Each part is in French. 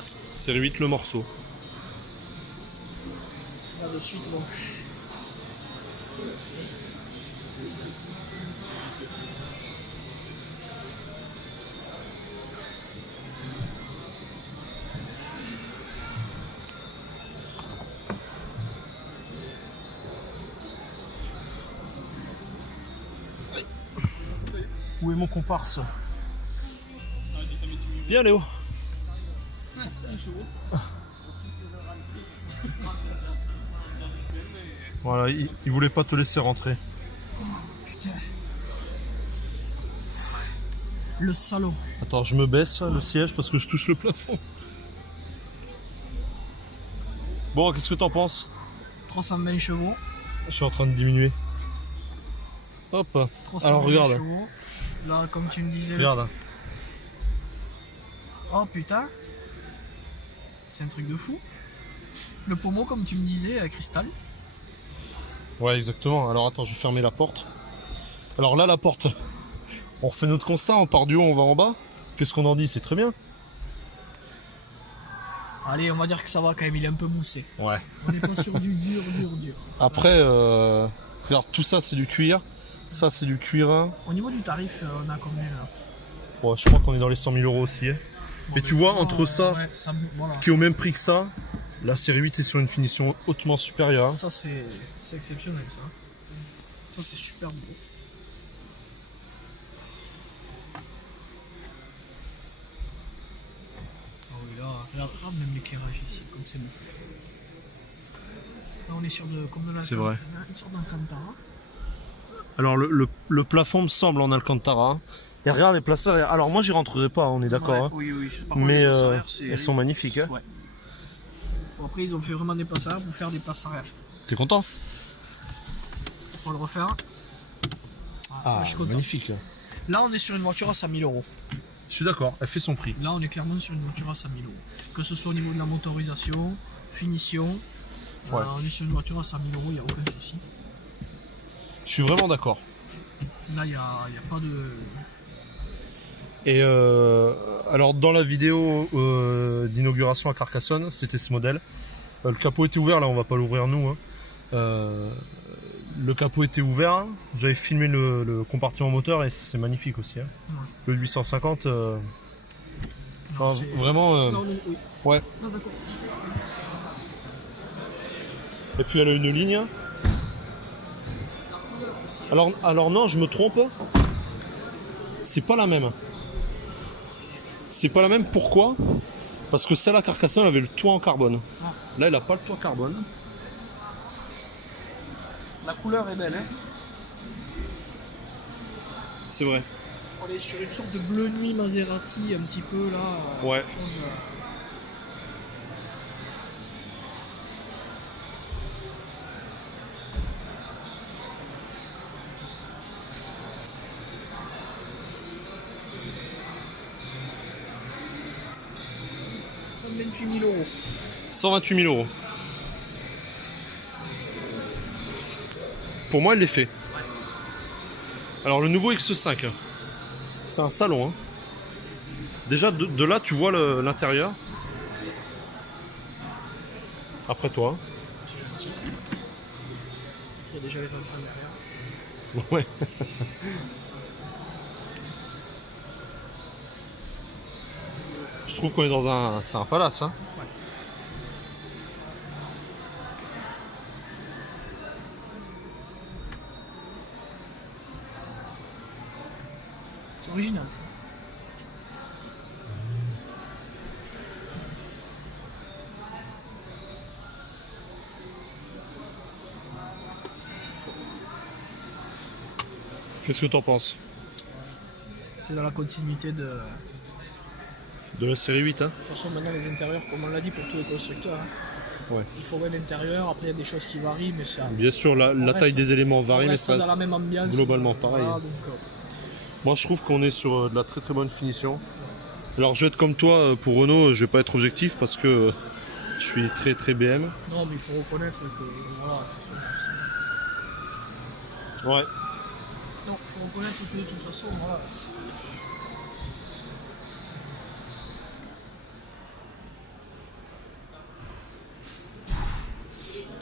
Série 8 le morceau. Là de suite, bon. Où est mon comparse? Viens Léo. Voilà, il voulait pas te laisser rentrer. Putain. Le salaud. Attends, je me baisse le siège parce que je touche le plafond. Bon, qu'est-ce que t'en penses? 320 chevaux. Je suis en train de diminuer. Hop. 320 Alors regarde. chevaux. Là, comme tu me disais. Regarde. Oh putain. C'est un truc de fou. Le pommeau, comme tu me disais, à cristal. Ouais, exactement. Alors attends, je vais fermer la porte. Alors là, la porte. On refait notre constat, on part du haut, on va en bas. Qu'est-ce qu'on en dit? C'est très bien. Allez, on va dire que ça va quand même, il est un peu moussé. Ouais. On n'est pas sur du dur. Après, regarde, tout ça c'est du cuir. Ça c'est du cuirin. Au niveau du tarif, on a combien là? Ouais, je crois qu'on est dans les 100 000 euros aussi. Hein. Bon, Mais tu vois, entre ça, ouais, ça voilà, qui est au même prix que ça, la série 8 est sur une finition hautement supérieure. Hein. ça c'est exceptionnel ça. Ça c'est super beau. Ah oui là, regarde même l'éclairage ici, comme c'est beau. Là on est sur comme de C'est vrai. une sorte d'Alcantara. Alors le plafond me semble en Alcantara. Et regarde les places arrière. Alors moi j'y rentrerai pas, on est d'accord. Ouais, Hein. oui. Par contre, Mais les places arrière, elles sont magnifiques. Hein. Ouais. Bon, après ils ont fait vraiment des places arrière pour faire des places arrière. T'es content? On va le refaire. Ah, je suis content. magnifique. Là on est sur une voiture à 100 000 euros. Je suis d'accord, elle fait son prix. Là, on est clairement sur une voiture à 100 000 euros. Que ce soit au niveau de la motorisation, finition, Ouais. on est sur une voiture à 100 000 euros, il n'y a aucun souci. Je suis vraiment d'accord. Là, il n'y a pas de... Et alors dans la vidéo d'inauguration à Carcassonne, c'était ce modèle. Le capot était ouvert, là on va pas l'ouvrir nous. Hein. Le capot était ouvert, j'avais filmé le compartiment moteur et c'est magnifique aussi. Hein. Ouais. Le 850, Non, vraiment... Non, oui. Ouais. Non, d'accord. Et puis elle a une ligne. Alors non, je me trompe. C'est pas la même. C'est pas la même, pourquoi? Parce que celle à Carcassonne avait le toit en carbone. Ah. Là, elle a pas le toit carbone. La couleur est belle, hein. C'est vrai. On est sur une sorte de bleu nuit Maserati, un petit peu, là. Ouais. Chose, « 128 000 euros. 128 000 euros. Pour moi, elle l'est fait. Alors, le nouveau X5, c'est un salon. Hein. Déjà, de là, tu vois l'intérieur. Après toi. Il y a déjà les enfants derrière. Ouais. Je trouve qu'on est dans un... C'est un palace, hein. Ouais. C'est original ça. Qu'est-ce que t'en penses? C'est dans la continuité de... De la série 8, hein. De toute façon, maintenant, les intérieurs, comme on l'a dit pour tous les constructeurs, hein, Ouais. il faut voir l'intérieur. Après, il y a des choses qui varient, mais ça. Bien sûr, la reste- taille des éléments varie, on mais reste ça dans la même ambiance. globalement pareil. Voilà, donc, Moi, je trouve qu'on est sur de la très très bonne finition. Alors, je vais être comme toi, pour Renault, je vais pas être objectif parce que je suis très très BM. non, mais il faut reconnaître que. Voilà, de toute façon, Ouais. non, il faut reconnaître que de toute façon, voilà.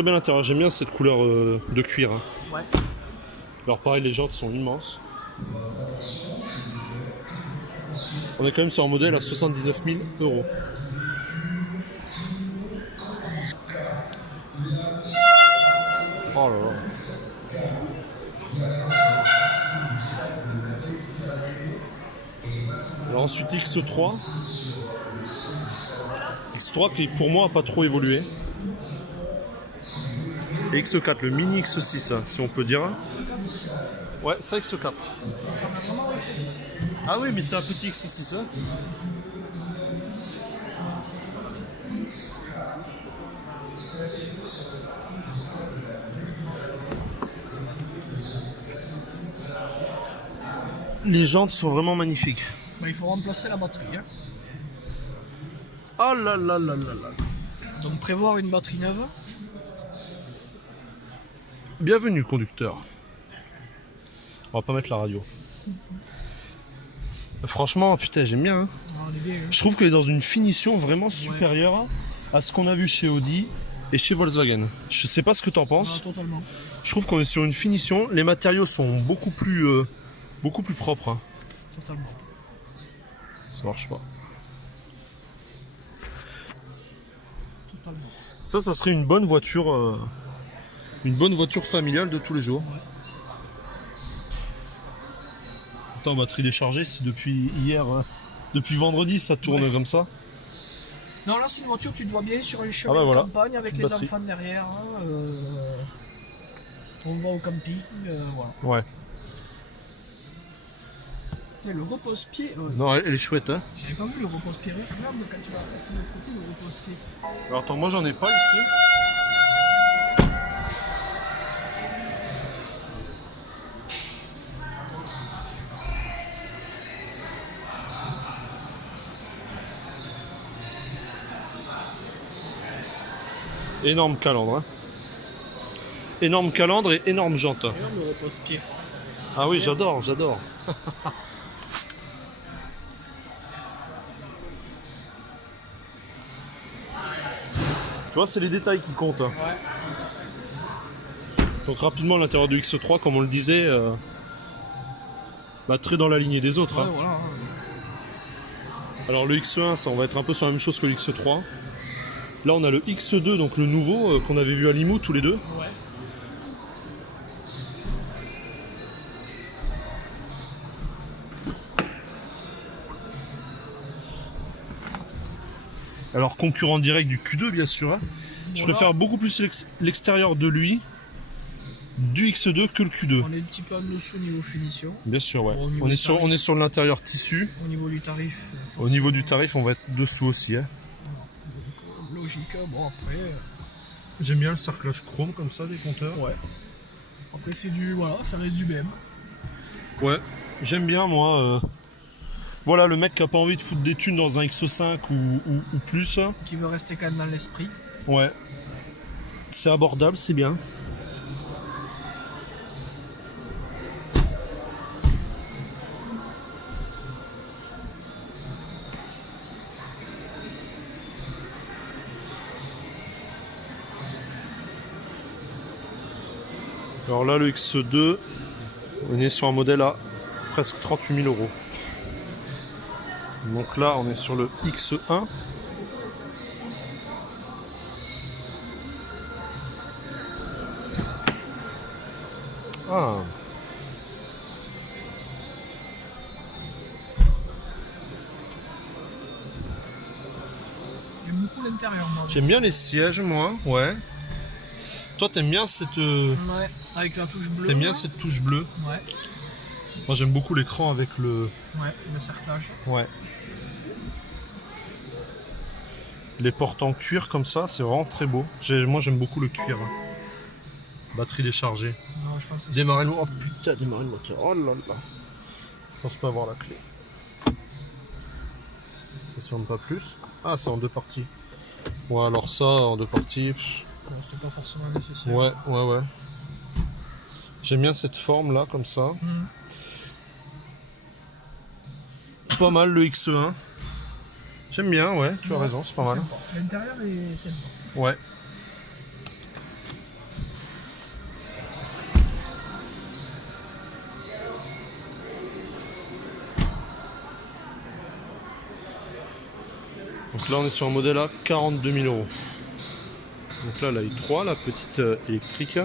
très bel intérieur. J'aime bien cette couleur de cuir. Hein. Ouais. Alors pareil, les jantes sont immenses. On est quand même sur un modèle à 79 000 €. Oh là là. Alors ensuite X3. X3 qui pour moi n'a pas trop évolué. Et X4, le mini X6, hein, si on peut dire. Ouais, c'est X4. Ça ressemble vraiment au X6. Ah oui, mais c'est un petit X6. Hein. Les jantes sont vraiment magnifiques. Bah, il faut remplacer la batterie. Hein. Oh là là là là là. Donc prévoir une batterie neuve. Bienvenue conducteur. On va pas mettre la radio. Franchement, putain, j'aime bien. Hein. Ah, on est bien, hein. Je trouve qu'elle est dans une finition vraiment supérieure à ce qu'on a vu chez Audi et chez Volkswagen. Je sais pas ce que t'en penses. Non, totalement. Je trouve qu'on est sur une finition. Les matériaux sont beaucoup plus propres. Hein. Totalement. Ça marche pas. Totalement. Ça serait une bonne voiture familiale de tous les jours. Ouais. Attends, batterie déchargée, c'est depuis hier, depuis vendredi, ça tourne comme ça. Non, là, c'est une voiture, tu te vois bien sur un chemin bah voilà. de campagne avec les Batterie. enfants derrière. Hein, on va au camping, voilà. Ouais. Et le repose-pied, Non, elle est chouette, hein. j'avais pas vu le repose-pied. Regarde quand tu vas passer de l'autre côté, le repose-pied. Alors attends, moi j'en ai pas ici. Énorme calandre. Hein. Énorme calandre et énorme jante. Regarde le repose-pied. Ah oui, j'adore. Tu vois, c'est les détails qui comptent. Hein. Ouais. Donc rapidement, l'intérieur du X3, comme on le disait, très dans la lignée des autres. Ouais, Hein. voilà. Alors le X1, ça, on va être un peu sur la même chose que le X3. Là, on a le X2, donc le nouveau, qu'on avait vu à Limoux tous les deux. Ouais. Alors concurrent direct du Q2, bien sûr. Hein. Je Voilà. préfère beaucoup plus l'extérieur de lui, du X2 que le Q2. On est un petit peu en dessous au niveau finition. Bien sûr, ouais. Bon, au niveau On est du sur, tarif. on est sur l'intérieur tissu. Au niveau du tarif. Au niveau du tarif, on va être dessous aussi. Hein. Logique, bon après. J'aime bien le cerclage chrome comme ça des compteurs. Ouais. Après c'est du. Voilà, ça reste du BM. Ouais, j'aime bien moi. Voilà, le mec qui a pas envie de foutre des thunes dans un X5 ou plus. Qui veut rester quand même dans l'esprit. Ouais. C'est abordable, c'est bien. Alors là, le X2, on est sur un modèle à presque 38 000 €. Donc là, on est sur le X1. Ah. J'aime beaucoup l'intérieur, moi. J'aime bien les sièges, moi. Ouais. Toi, t'aimes bien cette, Ouais, avec la touche bleue. t'aimes bien là. cette touche bleue. Ouais, Moi, j'aime beaucoup l'écran avec le. ouais, le cerclage. Ouais. Les portes en cuir comme ça, c'est vraiment très beau. Moi, j'aime beaucoup le cuir. Hein. Batterie déchargée. Non, je pense que Démarrer le moteur. Oh putain, démarrer le moteur. Oh là là. Je pense pas avoir la clé. Ça se ferme pas plus. Ah, c'est en deux parties. Ouais, alors ça, en deux parties. non, c'était pas forcément nécessaire. Ouais. J'aime bien cette forme là, comme ça. Mhm. Pas mal le X1. J'aime bien, ouais, tu as Ouais, raison, c'est pas mal. sympa. L'intérieur est sympa. Ouais. Donc là on est sur un modèle à 42 000 euros. Donc là la i3, la petite électrique.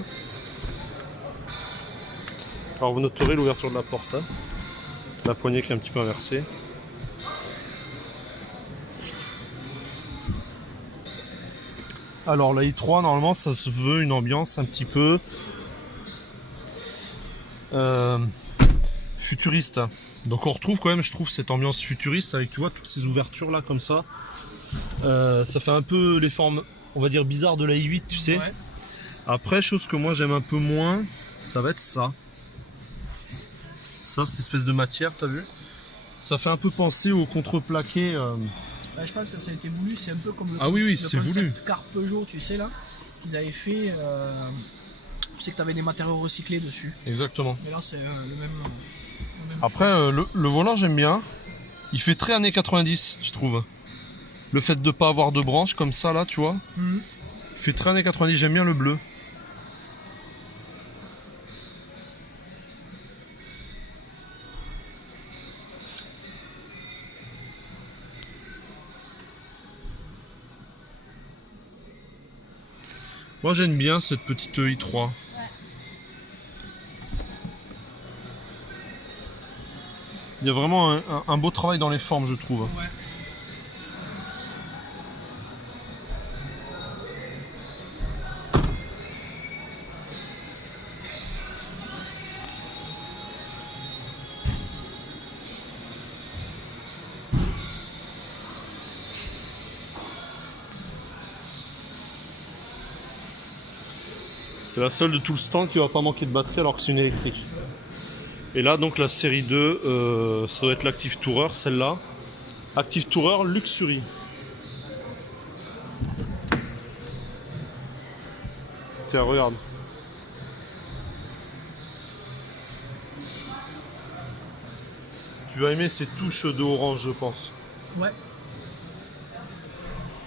Alors vous noterez l'ouverture de la porte, hein. La poignée qui est un petit peu inversée. Alors la i3 normalement ça se veut une ambiance un petit peu futuriste. Donc on retrouve quand même, je trouve, cette ambiance futuriste avec, tu vois, toutes ces ouvertures là comme ça. Ça fait un peu les formes, on va dire, bizarres de la i8, tu sais. Ouais. Après, chose que moi j'aime un peu moins, ça va être ça. Ça, cette espèce de matière, t'as vu? Ça fait un peu penser au contreplaqué. Bah, je pense que ça a été voulu, c'est un peu comme le, Ah oui, oui, le c'est concept voulu. car Peugeot, tu sais là, qu'ils avaient fait. Tu sais que tu avais des matériaux recyclés dessus. Exactement. Mais là, c'est le même. Après, le volant, j'aime bien. Il fait très années 90, je trouve. Le fait de ne pas avoir de branches comme ça, là, tu vois. Mhm. Il fait très années 90, j'aime bien le bleu. Moi, j'aime bien cette petite i3. Il y a vraiment un beau travail dans les formes, je trouve. Ouais. C'est la seule de tout le stand qui va pas manquer de batterie alors que c'est une électrique. Et là donc la série 2, ça doit être l'Active Tourer, celle-là. Active Tourer Luxury. Tiens, regarde. Tu vas aimer ces touches de orange, je pense. Ouais.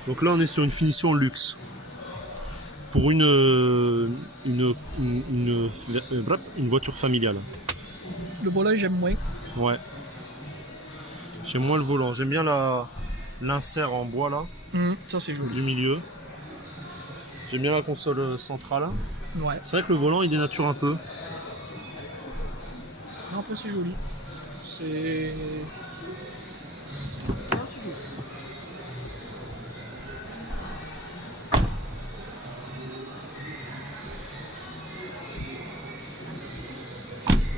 Donc là on est sur une finition luxe. Pour une voiture familiale. Le volant, j'aime moins. Ouais. J'aime moins le volant. J'aime bien l'insert en bois là, Ça, c'est joli. du milieu. J'aime bien la console centrale. Ouais. C'est vrai que le volant il dénature un peu. Non, après, c'est joli. C'est. Ah, c'est joli.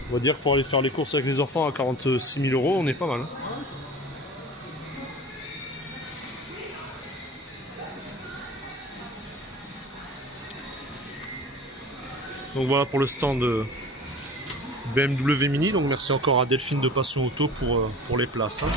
On va dire que pour aller faire les courses avec les enfants à 46 000 euros, on est pas mal. Donc voilà pour le stand BMW Mini. Donc merci encore à Delphine de Passion Auto pour les places. Hein.